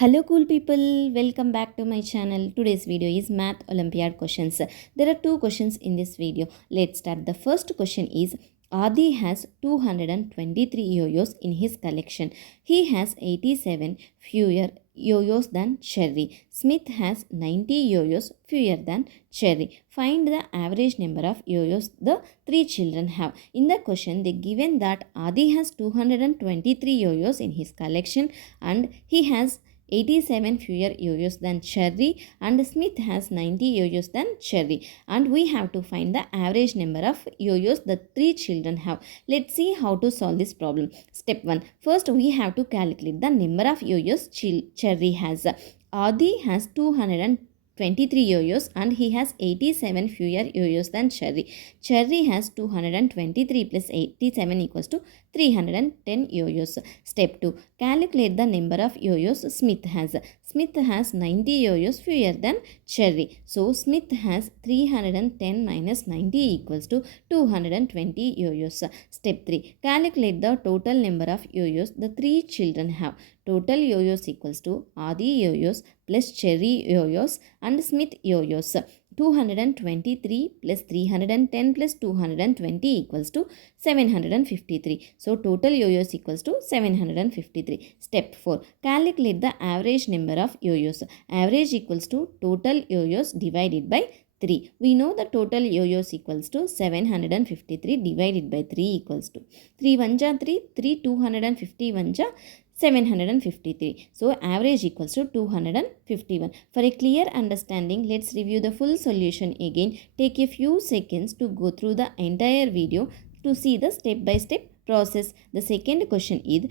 Hello cool people, welcome back to my channel. Today's video is Math Olympiad questions. There are two questions in this video. Let's start. The first question is Adi has 223 yo-yos in his collection. He has 87 fewer yo-yos than Cherry. Smith has 90 yo-yos fewer than Cherry. Find the average number of yo-yos the three children have. In the question, they given that Adi has 223 yo-yos in his collection and he has 87 fewer yo-yos than Cherry and Smith has 90 yo-yos than Cherry, and we have to find the average number of yo-yos the three children have. Let's see how to solve this problem. Step 1. First we have to calculate the number of yo-yos Cherry has. Adi has 223 yo-yos and he has 87 fewer yo-yos than Cherry. Cherry has 223 plus 87 equals to 310 yo-yos. Step 2. Calculate the number of yo-yos Smith has. Smith has 90 yo-yos fewer than Cherry. So Smith has 310 minus 90 equals to 220 yo-yos. Step 3. Calculate the total number of yo-yos the three children have. Total yo-yos equals to Adi yo-yos plus Cherry yo-yos and Smith yo-yos. 223 plus 310 plus 220 equals to 753. So total yo-yos equals to 753. Step 4. Calculate the average number of yo-yos. Average equals to total yo-yos divided by 3. We know the total yo-yos equals to 753 divided by 3 equals to 3 1 ja 3, 3 251 ja 753. So average equals to 251. For a clear understanding, let's review the full solution again. Take a few seconds to go through the entire video to see the step-by-step process. The second question is,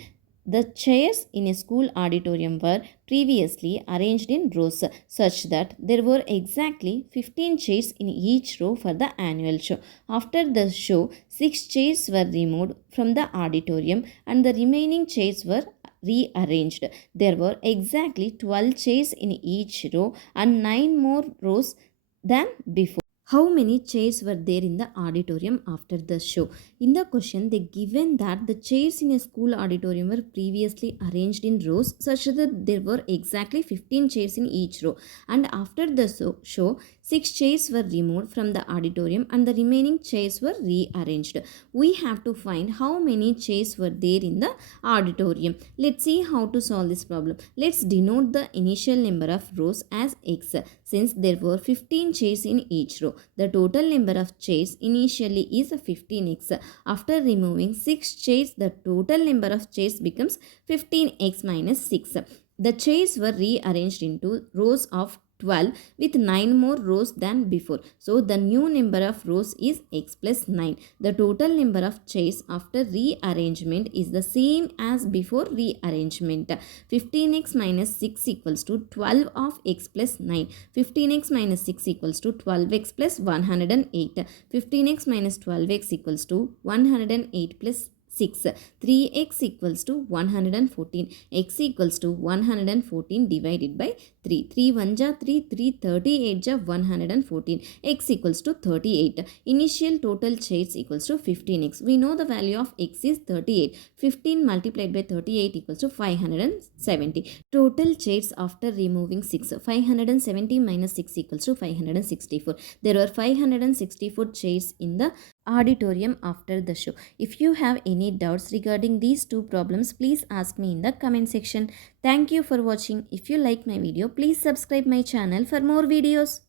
the chairs in a school auditorium were previously arranged in rows such that there were exactly 15 chairs in each row for the annual show. After the show, 6 chairs were removed from the auditorium and the remaining chairs were rearranged. There were exactly 12 chairs in each row and 9 more rows than before. How many chairs were there in the auditorium after the show? In the question, they given that the chairs in a school auditorium were previously arranged in rows such that there were exactly 15 chairs in each row. And after the show, 6 chairs were removed from the auditorium and the remaining chairs were rearranged. We have to find how many chairs were there in the auditorium. Let's see how to solve this problem. Let's denote the initial number of rows as x, since there were 15 chairs in each row. The total number of chairs initially is 15x. After removing 6 chairs, the total number of chairs becomes 15x minus 6. The chairs were rearranged into rows of 12 with 9 more rows than before. So the new number of rows is x plus 9. The total number of chairs after rearrangement is the same as before rearrangement. 15x minus 6 equals to 12 of x plus 9. 15x minus 6 equals to 12x plus 108. 15x minus 12x equals to 108 plus 6. 3x equals to 114. X equals to 114 divided by 3. 3 1 ja 3, 3 38 ja 114. X equals to 38. Initial total chairs equals to 15x. We know the value of x is 38. 15 multiplied by 38 equals to 570. Total chairs after removing 6. 570 minus 6 equals to 564. There were 564 chairs in the auditorium after the show. If you have any doubts regarding these two problems, please ask me in the comment section. Thank you for watching. If you like my video, please subscribe my channel for more videos.